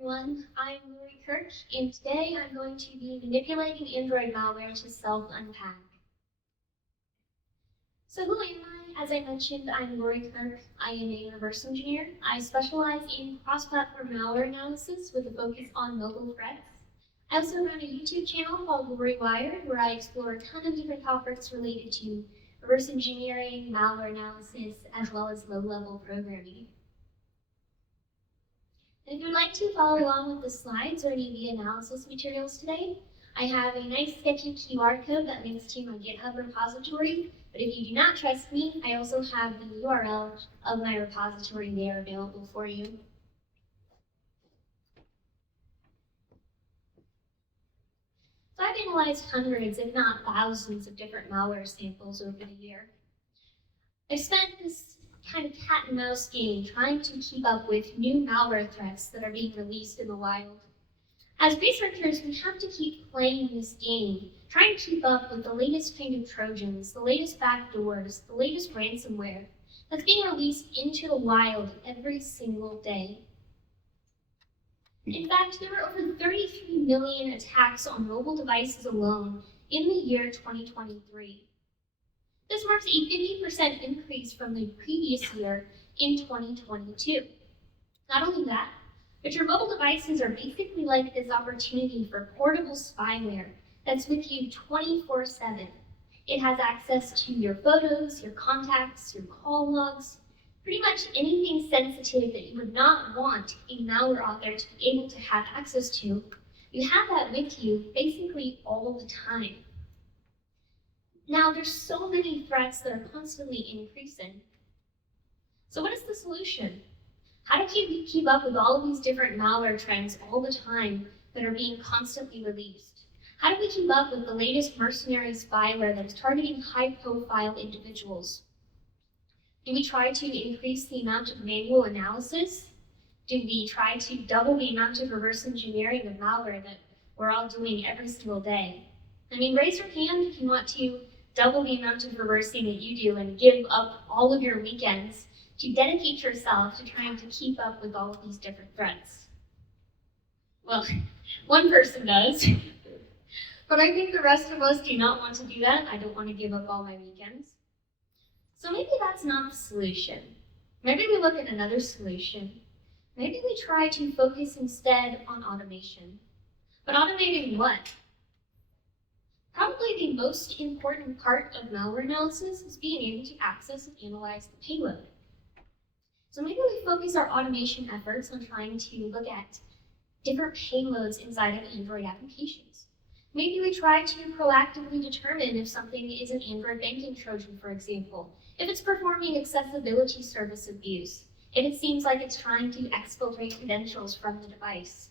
everyone, I'm Laurie Kirk, and today I'm going to be manipulating Android malware to self-unpack. So who am I? As I mentioned, I'm Laurie Kirk. I am a reverse engineer. I specialize in cross-platform malware analysis with a focus on mobile threats. I also run a YouTube channel called Laurie Wired, where I explore a ton of different topics related to reverse engineering, malware analysis, as well as low-level programming. And if you'd like to follow along with the slides or any of the analysis materials today, I have a nice sketchy QR code that links to my GitHub repository. But if you do not trust me, I also have the URL of my repository there available for you. So I've analyzed hundreds, if not thousands, of different malware samples over the year. I've spent this kind of cat and mouse game trying to keep up with new malware threats that are being released in the wild. As researchers, we have to keep playing this game, trying to keep up with the latest kind of Trojans, the latest backdoors, the latest ransomware that's being released into the wild every single day. In fact, there were over 33 million attacks on mobile devices alone in the year 2023. This marks a 50% increase from the previous year in 2022. Not only that, but your mobile devices are basically like this opportunity for portable spyware that's with you 24/7. It has access to your photos, your contacts, your call logs, pretty much anything sensitive that you would not want a malware author to be able to have access to. You have that with you basically all the time. Now, there's so many threats that are constantly increasing. So what is the solution? How do we keep up with all of these different malware trends all the time that are being constantly released? How do we keep up with the latest mercenary spyware that is targeting high-profile individuals? Do we try to increase the amount of manual analysis? Do we try to double the amount of reverse engineering of malware that we're all doing every single day? I mean, raise your hand if you want to double the amount of reversing that you do and give up all of your weekends to dedicate yourself to trying to keep up with all of these different threats. Well, one person does, but I think the rest of us do not want to do that. I don't want to give up all my weekends. So maybe that's not the solution. Maybe we look at another solution. Maybe we try to focus instead on automation. But automating what? Probably the most important part of malware analysis is being able to access and analyze the payload. So maybe we focus our automation efforts on trying to look at different payloads inside of Android applications. Maybe we try to proactively determine if something is an Android banking Trojan, for example, if it's performing accessibility service abuse, if it seems like it's trying to exfiltrate credentials from the device.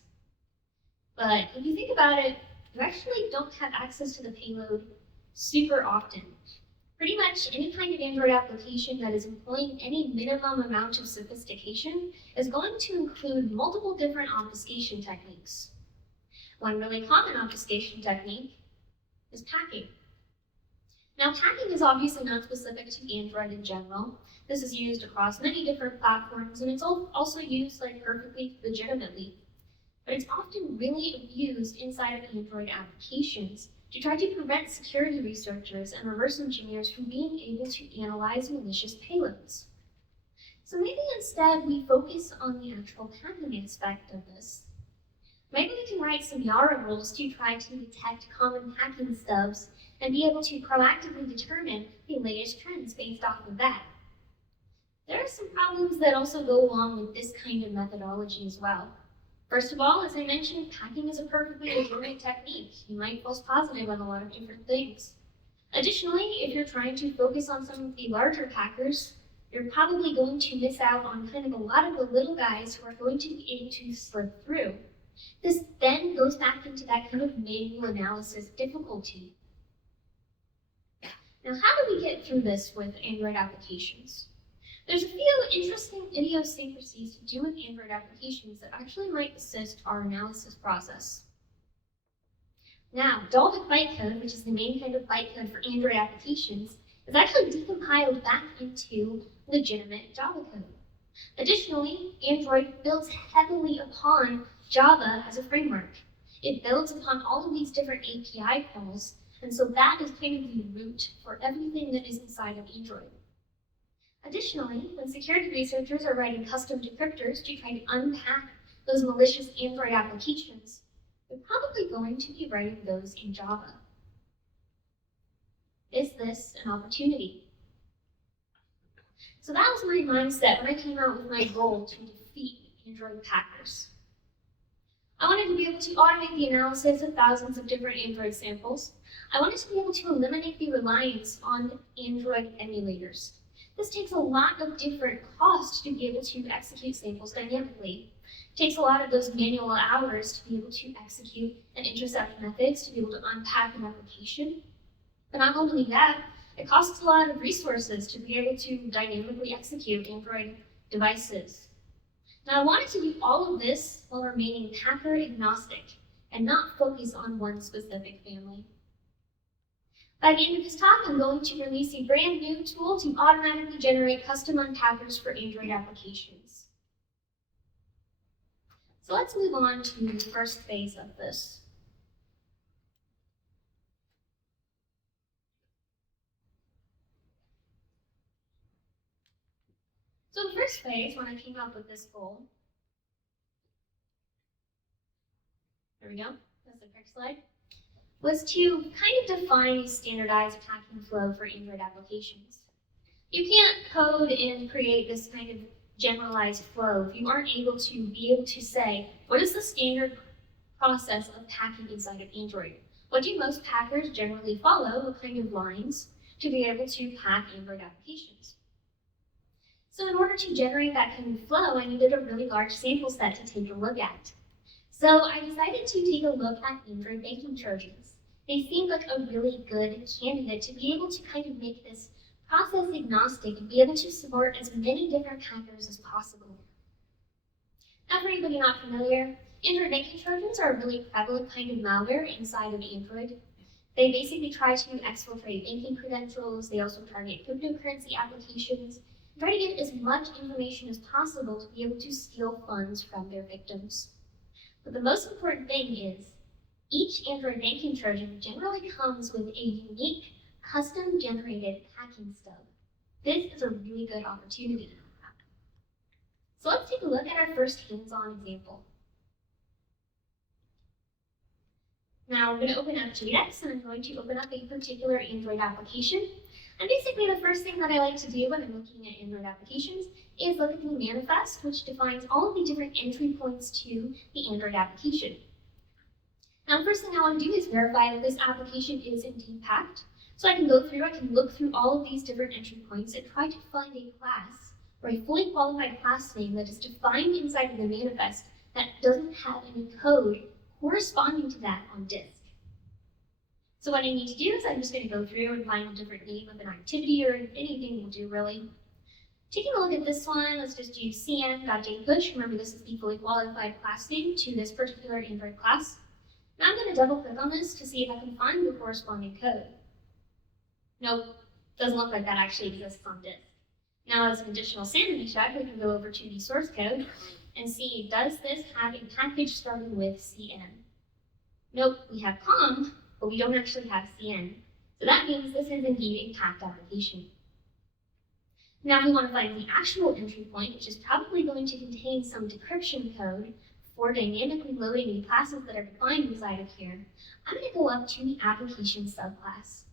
But if you think about it, you actually don't have access to the payload super often. Pretty much any kind of Android application that is employing any minimum amount of sophistication is going to include multiple different obfuscation techniques. One really common obfuscation technique is packing. Now, packing is obviously not specific to Android in general. This is used across many different platforms, and it's also used perfectly legitimately. But it's often really abused inside of Android applications to try to prevent security researchers and reverse engineers from being able to analyze malicious payloads. So maybe instead we focus on the actual packing aspect of this. Maybe we can write some Yara rules to try to detect common hacking stubs and be able to proactively determine the latest trends based off of that. There are some problems that also go along with this kind of methodology as well. First of all, as I mentioned, packing is a perfectly legitimate technique. You might false positive on a lot of different things. Additionally, if you're trying to focus on some of the larger packers, you're probably going to miss out on kind of a lot of the little guys who are going to be able to slip through. This then goes back into that kind of manual analysis difficulty. Now, how do we get through this with Android applications? There's a few interesting idiosyncrasies to do with Android applications that actually might assist our analysis process. Now, Dalvik Bytecode, which is the main kind of bytecode for Android applications, is actually decompiled back into legitimate Java code. Additionally, Android builds heavily upon Java has a framework. It builds upon all of these different API calls, and so that is kind of the root for everything that is inside of Android. Additionally, when security researchers are writing custom decryptors to try to unpack those malicious Android applications, they're probably going to be writing those in Java. Is this an opportunity? So that was my mindset when I came out with my goal to defeat Android packers. I wanted to be able to automate the analysis of thousands of different Android samples. I wanted to be able to eliminate the reliance on Android emulators. This takes a lot of different cost to be able to execute samples dynamically. It takes a lot of those manual hours to be able to execute and intercept methods to be able to unpack an application. But not only that, it costs a lot of resources to be able to dynamically execute Android devices. Now I wanted to do all of this while remaining packer-agnostic and not focus on one specific family. By the end of this talk, I'm going to release a brand new tool to automatically generate custom unpackers for Android applications. So let's move on to the first phase of this. So the first phase, when I came up with this goal, there we go, that's the correct slide, was to kind of define a standardized packing flow for Android applications. You can't code and create this kind of generalized flow if you aren't able to be able to say, what is the standard process of packing inside of Android? What do most packers generally follow? What kind of lines to be able to pack Android applications? So in order to generate that kind of flow, I needed a really large sample set to take a look at. So I decided to take a look at Android banking trojans. They seemed like a really good candidate to be able to kind of make this process agnostic and be able to support as many different packers as possible. Now for anybody not familiar, Android banking trojans are a really prevalent kind of malware inside of Android. They basically try to exfiltrate banking credentials. They also target cryptocurrency applications, try to get as much information as possible to be able to steal funds from their victims. But the most important thing is, each Android banking trojan generally comes with a unique, custom-generated hacking stub. This is a really good opportunity. So let's take a look at our first hands-on example. Now I'm going to open up JDEX, and I'm going to open up a particular Android application. And basically the first thing that I like to do when I'm looking at Android applications is look at the manifest, which defines all of the different entry points to the Android application. Now the first thing I want to do is verify that this application is indeed packed. So I can look through all of these different entry points and try to find a class or a fully qualified class name that is defined inside of the manifest that doesn't have any code corresponding to that on disk. So what I need to do is I'm just going to go through and find a different name of an activity or anything will do really. Taking a look at this one, let's just do cn.dpush. Remember, this is the fully qualified class name to this particular Android class. Now I'm going to double click on this to see if I can find the corresponding code. Nope, doesn't look like that actually exists on disk. Now as an additional sanity check, we can go over to the source code and see, does this have a package starting with cn? Nope, we have com, but we don't actually have cn. So that means this is indeed a packed application. Now if we want to find the actual entry point, which is probably going to contain some decryption code for dynamically loading the classes that are defined inside of here, I'm going to go up to the application subclass.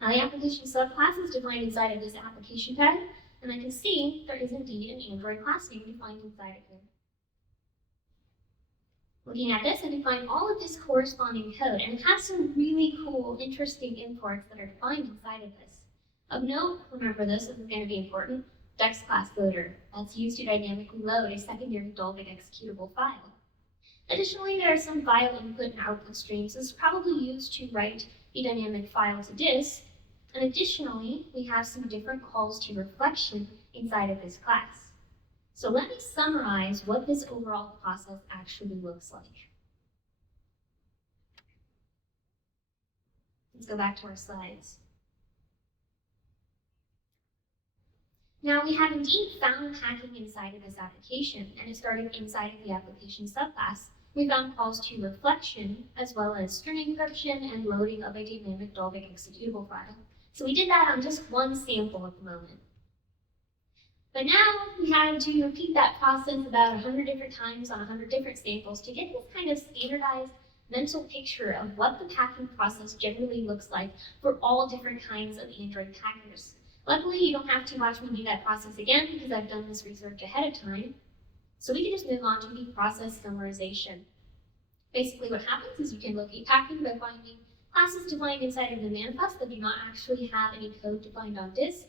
Now the application subclass is defined inside of this application tag, and I can see there is indeed an Android class name defined inside of here. Looking at this, I can find all of this corresponding code, and it has some really cool, interesting imports that are defined inside of this. Of note, remember this is going to be important, dex class loader. That's used to dynamically load a secondary Dalvik executable file. Additionally, there are some file input and output streams. This is probably used to write the dynamic file to disk. And additionally, we have some different calls to reflection inside of this class. So let me summarize what this overall process actually looks like. Let's go back to our slides. Now we have indeed found hacking inside of this application, and it started inside of the application subclass. We found calls to reflection, as well as string encryption and loading of a dynamic Dalvik executable file. So we did that on just one sample at the moment. But now we had to repeat that process about 100 different times on 100 different samples to get this kind of standardized mental picture of what the packing process generally looks like for all different kinds of Android packers. Luckily, you don't have to watch me do that process again because I've done this research ahead of time. So we can just move on to the process summarization. Basically what happens is you can locate packing by finding classes defined inside of the manifest that do not actually have any code defined on disk.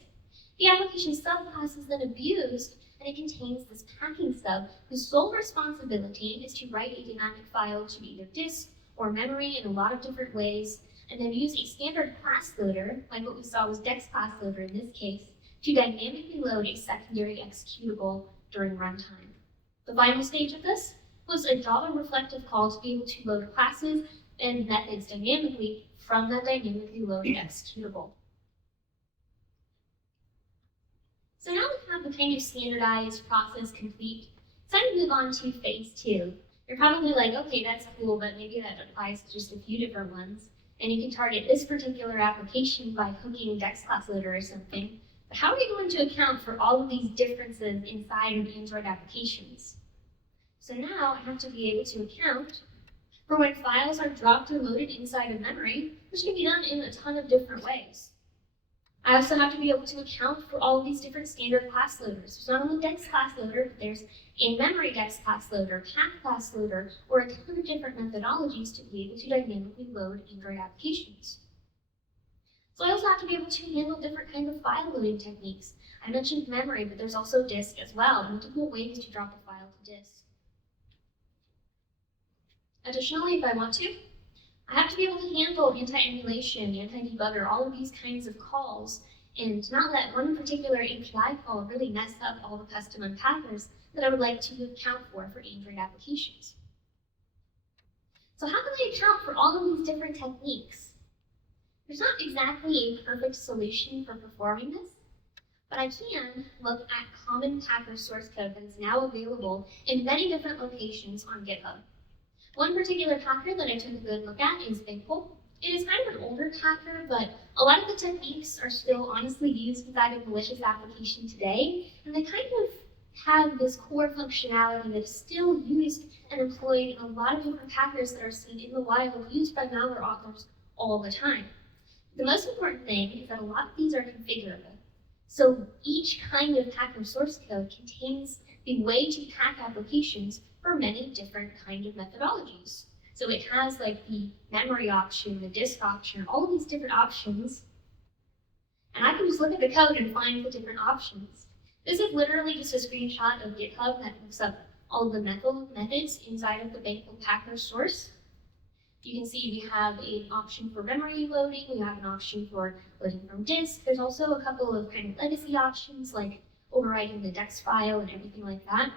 The application subclass is then abused, and it contains this packing stub whose sole responsibility is to write a dynamic file to either disk or memory in a lot of different ways, and then use a standard class loader, like what we saw was dex class loader in this case, to dynamically load a secondary executable during runtime. The final stage of this was a Java reflective call to be able to load classes and methods dynamically from that dynamically loaded executable. So now we have the kind of standardized process complete. It's time to move on to phase 2. You're probably like, okay, that's cool, but maybe that applies to just a few different ones. And you can target this particular application by hooking dex class loader or something. But how are we going to account for all of these differences inside of Android applications? So now I have to be able to account for when files are dropped or loaded inside of memory, which can be done in a ton of different ways. I also have to be able to account for all of these different standard class loaders. There's not only dex class loader, but there's in-memory dex class loader, pack class loader, or a ton of different methodologies to be able to dynamically load Android applications. So I also have to be able to handle different kinds of file loading techniques. I mentioned memory, but there's also disk as well, multiple ways to drop a file to disk. Additionally, if I want to, I have to be able to handle anti-emulation, anti-debugger, all of these kinds of calls, and not let one particular API call really mess up all the custom unpackers that I would like to account for Android applications. So how can I account for all of these different techniques? There's not exactly a perfect solution for performing this, but I can look at common packer source code that is now available in many different locations on GitHub. One particular packer that I took a good look at is Recon. It is kind of an older packer, but a lot of the techniques are still honestly used inside of malicious application today, and they kind of have this core functionality that is still used and employed in a lot of different packers that are seen in the wild, used by malware authors all the time. The most important thing is that a lot of these are configurable. So each kind of packer source code contains the way to pack applications for many different kinds of methodologies. So it has like the memory option, the disk option, all of these different options. And I can just look at the code and find the different options. This is literally just a screenshot of GitHub that looks up all of the methods inside of the Recon packer source. You can see we have an option for memory loading, we have an option for loading from disk. There's also a couple of kind of legacy options like overwriting the dex file and everything like that.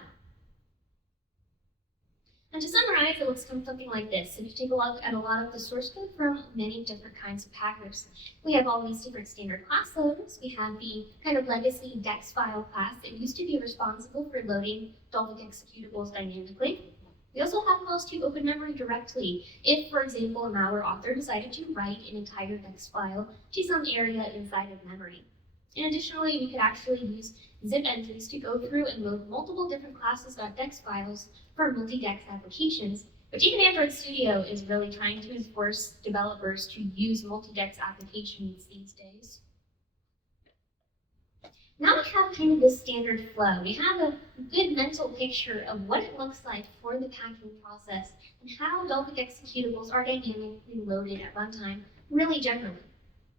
And to summarize, it looks something like this. If you take a look at a lot of the source code from many different kinds of packers, we have all these different standard class loaders. We have the kind of legacy dex file class that used to be responsible for loading Dalvik executables dynamically. We also have calls to open memory directly if, for example, a malware author decided to write an entire dex file to some area inside of memory. And additionally, we could actually use zip entries to go through and load multiple different classes.dex files for multi-dex applications, which even Android Studio is really trying to enforce developers to use multi-dex applications these days. Now we have kind of this standard flow. We have a good mental picture of what it looks like for the packing process and how Dalvik executables are dynamically loaded at runtime, really generally.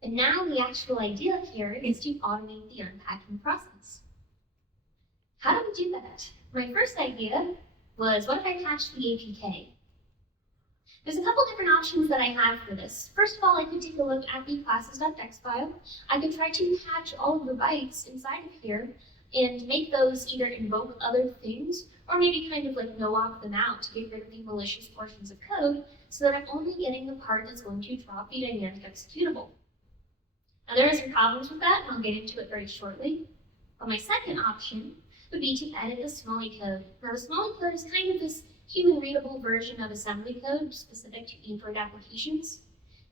And now the actual idea here is to automate the unpacking process. How do we do that? My first idea was, what if I patched the APK? There's a couple different options that I have for this. First of all, I could take a look at the classes.dex file. I could try to patch all of the bytes inside of here and make those either invoke other things or maybe kind of like no-op them out to get rid of the malicious portions of code so that I'm only getting the part that's going to drop the dynamic executable. Now there are some problems with that, and I'll get into it very shortly. But my second option would be to edit the Smalley code. Now the Smalley code is kind of this human-readable version of assembly code specific to Android applications.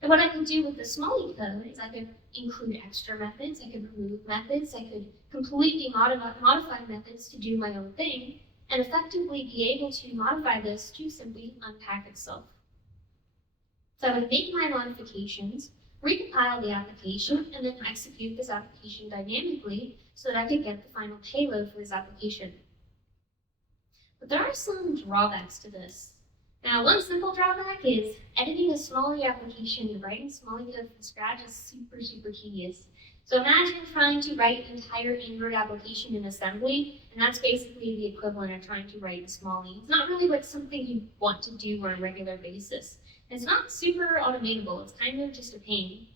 And what I can do with the Smalley code is I could include extra methods, I could remove methods, I could completely modify methods to do my own thing, and effectively be able to modify this to simply unpack itself. So I would make my modifications, recompile the application, and then execute this application dynamically so that I could get the final payload for this application. But there are some drawbacks to this. Now, one simple drawback is editing a Smalley application and writing Smalley code from scratch is super tedious. So imagine trying to write an entire Android application in assembly, and that's basically the equivalent of trying to write Smalley. It's not really like something you want to do on a regular basis. It's not super automatable, it's kind of just a pain.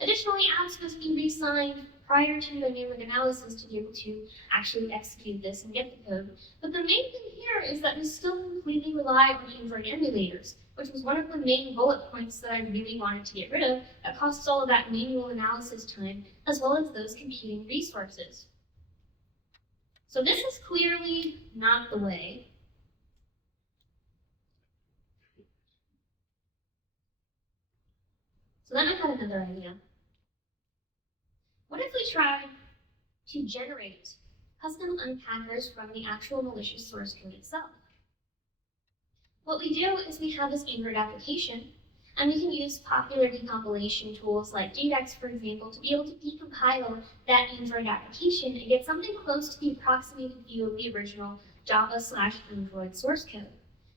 Additionally, apps must be re-signed prior to dynamic analysis to be able to actually execute this and get the code. But the main thing here is that we still completely rely on Android emulators, which was one of the main bullet points that I really wanted to get rid of that costs all of that manual analysis time, as well as those computing resources. So this is clearly not the way. So then I had another idea. What if we tried to generate custom unpackers from the actual malicious source code itself? What we do is we have this Android application, and we can use popular decompilation tools like JDEX, for example, to be able to decompile that Android application and get something close to the approximated view of the original Java/Android source code.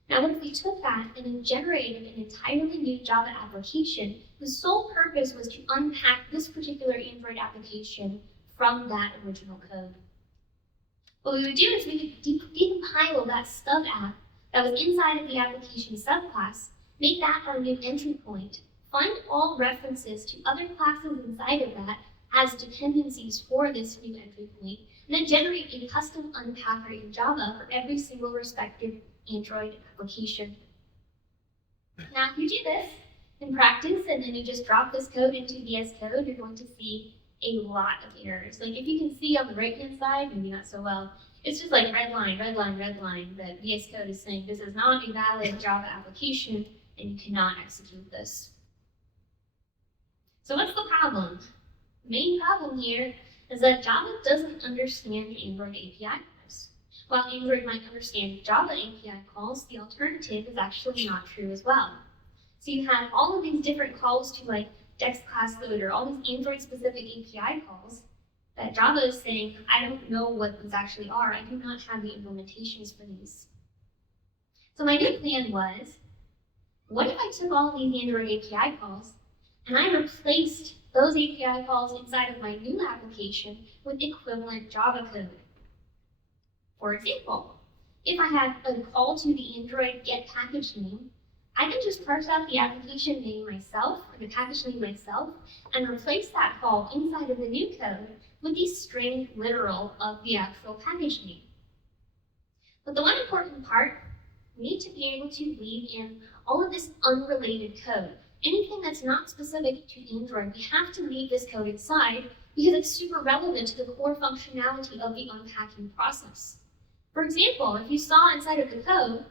Now, what if we took that and then generated an entirely new Java application whose sole purpose was to unpack this particular Android application from that original code? What we would do is we could decompile that stub app that was inside of the application subclass, make that our new entry point, find all references to other classes inside of that as dependencies for this new entry point, and then generate a custom unpacker in Java for every single respective Android application. Now, if you do this in practice and then you just drop this code into VS Code, you're going to see a lot of errors. Like if you can see on the right-hand side, maybe not so well, it's just like red line, that VS Code is saying this is not a valid Java application and you cannot execute this. So what's the problem? The main problem here is that Java doesn't understand Android API calls. While Android might understand Java API calls, the alternative is actually not true as well. So you have all of these different calls to like Dex class loader, all these Android-specific API calls that Java is saying, I don't know what these actually are. I do not have the implementations for these. So my new plan was, what if I took all of these Android API calls and I replaced those API calls inside of my new application with equivalent Java code? For example, if I have a call to the Android get package name, I can just parse out the application name myself, or the package name myself, and replace that call inside of the new code with the string literal of the actual package name. But the one important part, we need to be able to leave in all of this unrelated code. Anything that's not specific to Android, we have to leave this code inside because it's super relevant to the core functionality of the unpacking process. For example, if you saw inside of the code,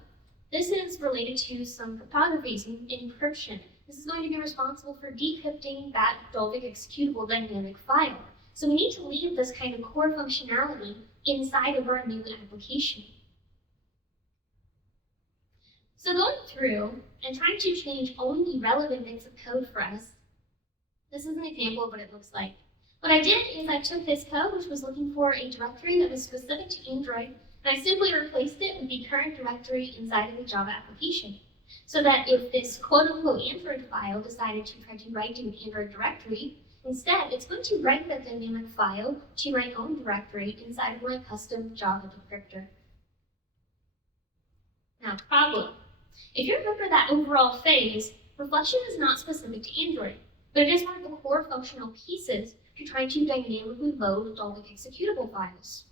this is related to some cryptography, some encryption. This is going to be responsible for decrypting that Dalvik executable dynamic file. So we need to leave this kind of core functionality inside of our new application. So going through and trying to change only the relevant bits of code for us, this is an example of what it looks like. What I did is I took this code, which was looking for a directory that was specific to Android, and I simply replaced it with the current directory inside of the Java application. So that if this quote-unquote Android file decided to try to write to an Android directory, instead it's going to write that dynamic file to my own directory inside of my custom Java decryptor. Now, problem. If you remember that overall phase, reflection is not specific to Android, but it is one of the core functional pieces to try to dynamically load Dalvik executable files.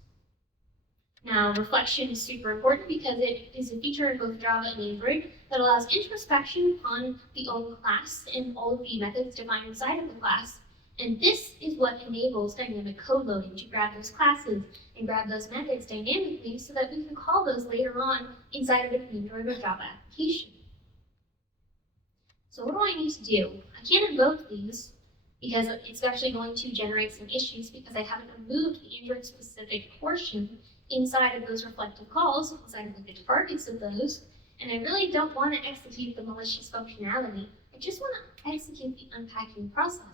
Now, reflection is super important because it is a feature in both Java and Android that allows introspection upon the own class and all of the methods defined inside of the class, And this is what enables dynamic code loading to grab those classes and grab those methods dynamically so that we can call those later on inside of an Android or Java application. So what do I need to do? I can't invoke these because it's actually going to generate some issues because I haven't removed the Android specific portion inside of those reflective calls, inside of the targets of those, and I really don't want to execute the malicious functionality. I just want to execute the unpacking process.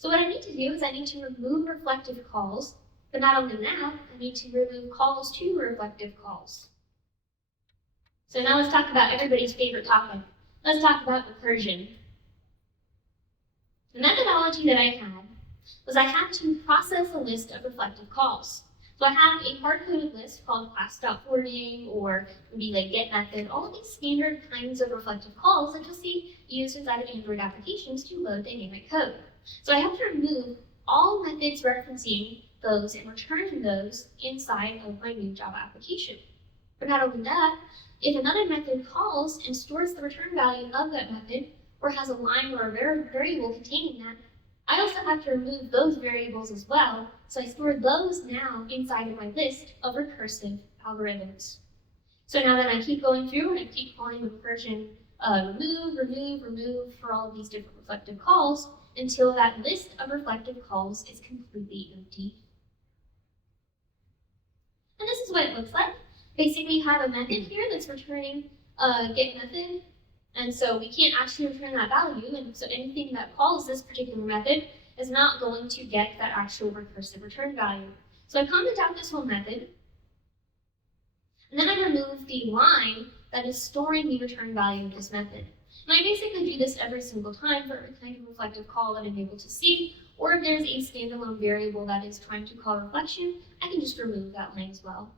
So what I need to do is I need to remove reflective calls, but not only that, I need to remove calls to reflective calls. So now let's talk about everybody's favorite topic. Let's talk about recursion. The methodology that I had was I had to process a list of reflective calls. So I have a hard-coded list called class.forwarding or maybe like get method, all of these standard kinds of reflective calls that you'll see used inside of Android applications to load dynamic code. So I have to remove all methods referencing those and return those inside of my new Java application. But not only that, if another method calls and stores the return value of that method or has a line or a variable containing that, I also have to remove those variables as well, so I store those now inside of my list of recursive algorithms. So now that I keep going through and I keep calling the recursion remove for all of these different reflective calls until that list of reflective calls is completely empty. And this is what it looks like. Basically, you have a method here that's returning a get method, and so we can't actually return that value, and so anything that calls this particular method is not going to get that actual recursive return value. So I comment out this whole method, and then I remove the line that is storing the return value of this method. And I basically do this every single time for every kind of reflective call that I'm able to see, or if there's a standalone variable that is trying to call reflection, I can just remove that line as well.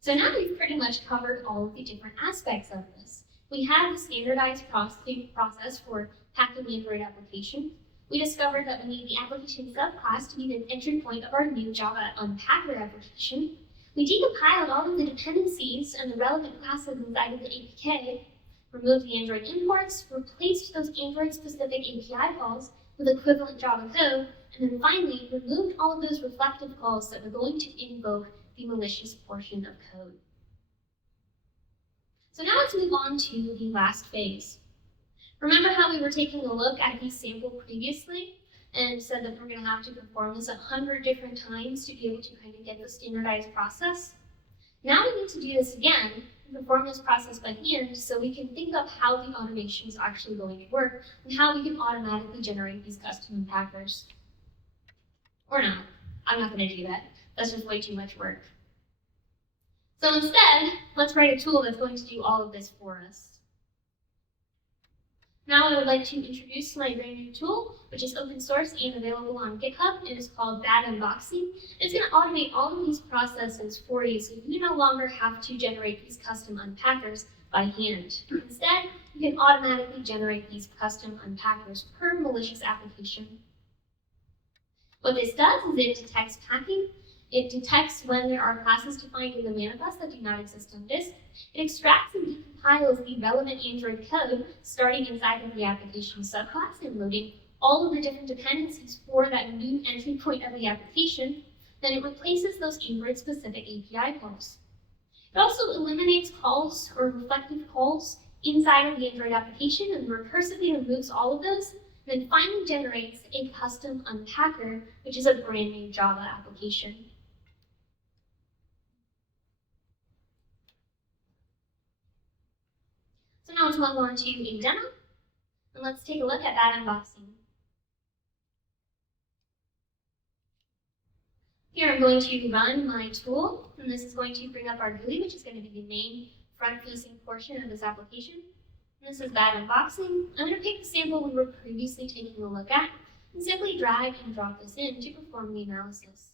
So now we've pretty much covered all of the different aspects of this. We have the standardized process for packing the Android application. We discovered that we need the application subclass to be the entry point of our new Java Unpacker application. We decompiled all of the dependencies and the relevant classes inside of the APK, removed the Android imports, replaced those Android-specific API calls with equivalent Java code, and then finally removed all of those reflective calls that were going to invoke the malicious portion of code. So now let's move on to the last phase. Remember how we were taking a look at the sample previously and said that we're going to have to perform this 100 different times to be able to kind of get the standardized process? Now we need to do this again and perform this process by hand so we can think of how the automation is actually going to work and how we can automatically generate these custom unpackers. Or not. I'm not going to do that. That's just way too much work. So instead, let's write a tool that's going to do all of this for us. Now I would like to introduce my brand new tool, which is open source and available on GitHub. It is called BadUnboxing. It's going to automate all of these processes for you, so you no longer have to generate these custom unpackers by hand. Instead, you can automatically generate these custom unpackers per malicious application. What this does is it detects packing. It detects when there are classes defined in the manifest that do not exist on disk. It extracts and decompiles the relevant Android code starting inside of the application subclass and loading all of the different dependencies for that new entry point of the application. Then it replaces those Android-specific API calls. It also eliminates calls or reflective calls inside of the Android application and recursively removes all of those, and then finally generates a custom unpacker, which is a brand new Java application. So now let's move on to a demo, and let's take a look at BadUnboxing. Here I'm going to run my tool, and this is going to bring up our GUI, which is going to be the main front-facing portion of this application. And this is BadUnboxing. I'm going to pick the sample we were previously taking a look at, and simply drag and drop this in to perform the analysis.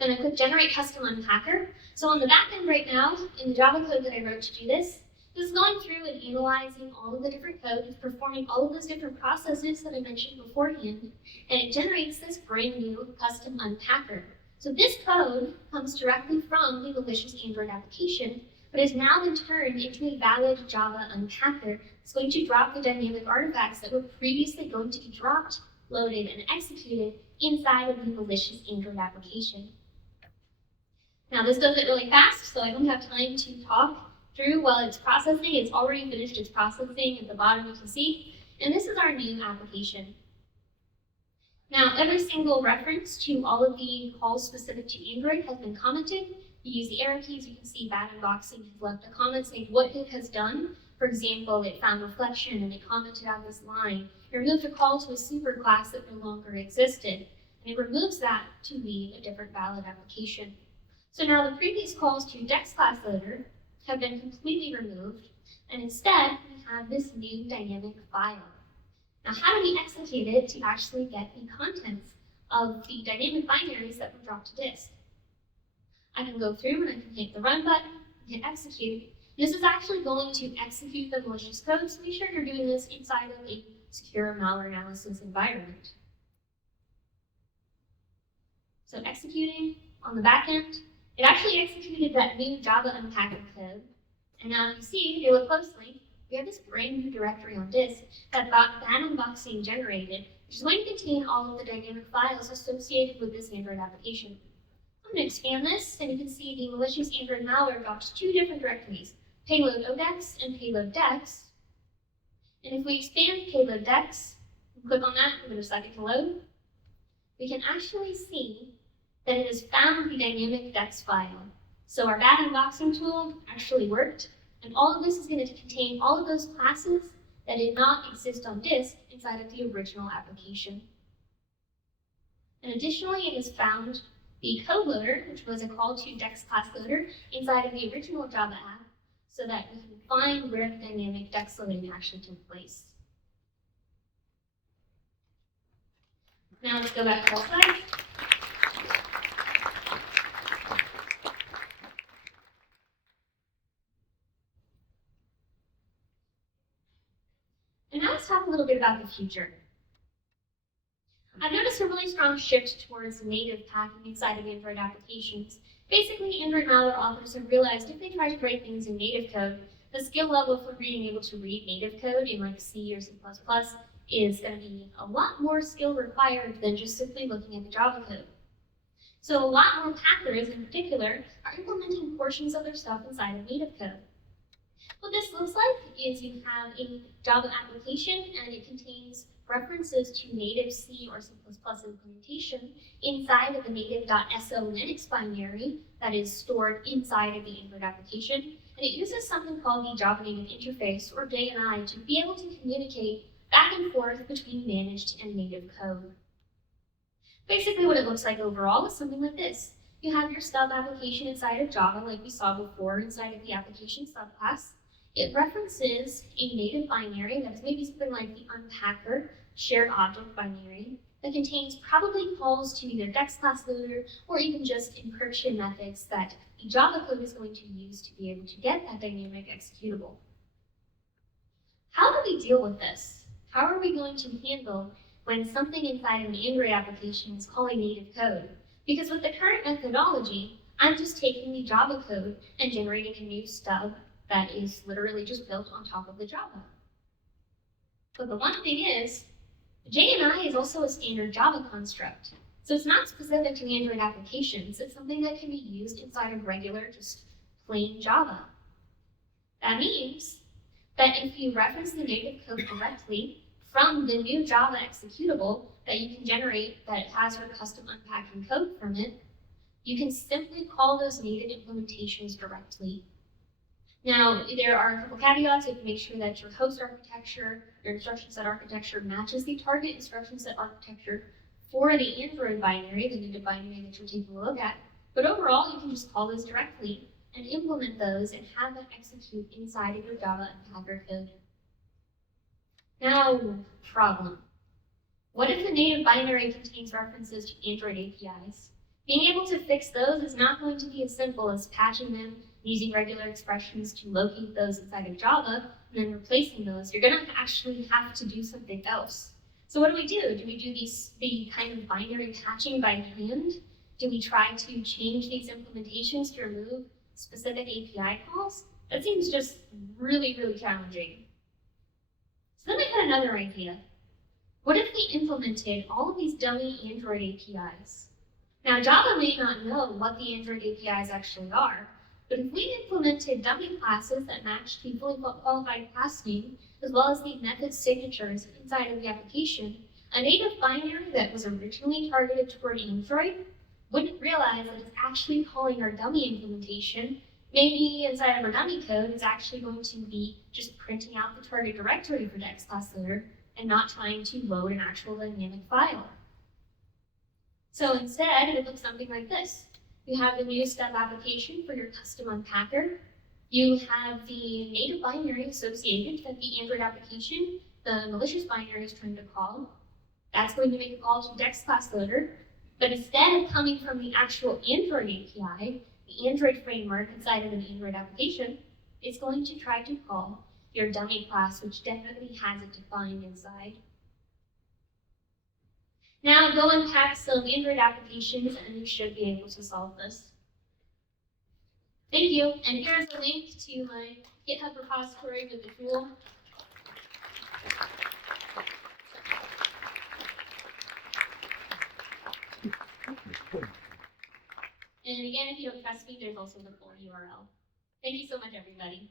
Then I click Generate Custom Unpacker. So on the back end right now, in the Java code that I wrote to do this is going through and analyzing all of the different code, it's performing all of those different processes that I mentioned beforehand, and it generates this brand new custom unpacker. So this code comes directly from the malicious Android application, but has now been turned into a valid Java unpacker that's going to drop the dynamic artifacts that were previously going to be dropped, loaded, and executed inside of the malicious Android application. Now this does it really fast, so I don't have time to talk through while it's processing. It's already finished its processing. At the bottom you can see, and this is our new application. Now every single reference to all of the calls specific to Android has been commented. You use the arrow keys, you can see BadUnboxing has left a comment saying what it has done. For example, it found reflection and it commented on this line. It removed a call to a superclass that no longer existed, and it removes that to leave a different valid application. So now the previous calls to dex class loader have been completely removed, and instead we have this new dynamic file. Now how do we execute it to actually get the contents of the dynamic binaries that were dropped to disk? I can go through and I can hit the run button, hit execute. This is actually going to execute the malicious code, so make sure you're doing this inside of a secure malware analysis environment. So executing on the back end, it actually executed that new Java unpacker code. And now if you see, if you look closely, we have this brand new directory on disk that BadUnboxing generated, which is going to contain all of the dynamic files associated with this Android application. I'm going to expand this, and you can see the malicious Android malware dropped two different directories, payload odex and payload dex. And if we expand payload dex, and click on that, give it a second to load, we can actually see that it has found the dynamic dex file. So our BadUnboxing tool actually worked, and all of this is going to contain all of those classes that did not exist on disk inside of the original application. And additionally, it has found the code loader, which was a call to dex class loader inside of the original Java app, so that we can find where the dynamic dex loading actually took place. Now let's go back to our slide. And now let's talk a little bit about the future. I've noticed a really strong shift towards native packing inside of Android applications. Basically, Android malware authors have realized if they try to write things in native code, the skill level for being able to read native code in like C or C++ is going to be a lot more skill required than just simply looking at the Java code. So a lot more packers in particular are implementing portions of their stuff inside of native code. What this looks like is you have a Java application and it contains references to native C or C++ implementation inside of the native.so Linux binary that is stored inside of the Android application. And it uses something called the Java Native Interface, or JNI, to be able to communicate back and forth between managed and native code. Basically what it looks like overall is something like this. You have your stub application inside of Java, like we saw before, inside of the application subclass. It references a native binary that is maybe something like the unpacker shared object binary that contains probably calls to either dex class loader or even just encryption methods that the Java code is going to use to be able to get that dynamic executable. How do we deal with this? How are we going to handle when something inside of an Android application is calling native code? Because with the current methodology, I'm just taking the Java code and generating a new stub that is literally just built on top of the Java. But the one thing is, JNI is also a standard Java construct. So it's not specific to Android applications. It's something that can be used inside of regular, just plain Java. That means that if you reference the native code directly from the new Java executable that you can generate that has your custom unpacking code from it, you can simply call those native implementations directly. Now, there are a couple caveats. You have to make sure that your host architecture, your instruction set architecture matches the target instruction set architecture for the Android binary, the native binary that you're taking a look at. But overall, you can just call those directly and implement those and have them execute inside of your Java unpacker code. Now, problem. What if the native binary contains references to Android APIs? Being able to fix those is not going to be as simple as patching them using regular expressions to locate those inside of Java and then replacing those. You're going to actually have to do something else. So what do we do? Do we do the kind of binary patching by hand? Do we try to change these implementations to remove specific API calls, that seems just really, really challenging. So then I had another idea. What if we implemented all of these dummy Android APIs? Now, Java may not know what the Android APIs actually are, but if we implemented dummy classes that matched the fully qualified class name, as well as the method signatures inside of the application, a native binary that was originally targeted toward Android wouldn't realize that it's actually calling our dummy implementation. Maybe inside of our dummy code is actually going to be just printing out the target directory for Dex class loader and not trying to load an actual dynamic file. So instead, it would look something like this. You have the new stub application for your custom unpacker. You have the native binary associated that the Android application, the malicious binary, is trying to call. That's going to make a call to Dex class loader. But instead of coming from the actual Android API, the Android framework inside of an Android application, it's going to try to call your dummy class, which definitely has it defined inside. Now go unpack some Android applications and you should be able to solve this. Thank you, and here's a link to my GitHub repository with the tool. And again, if you don't trust me, there's also the full URL. Thank you so much, everybody.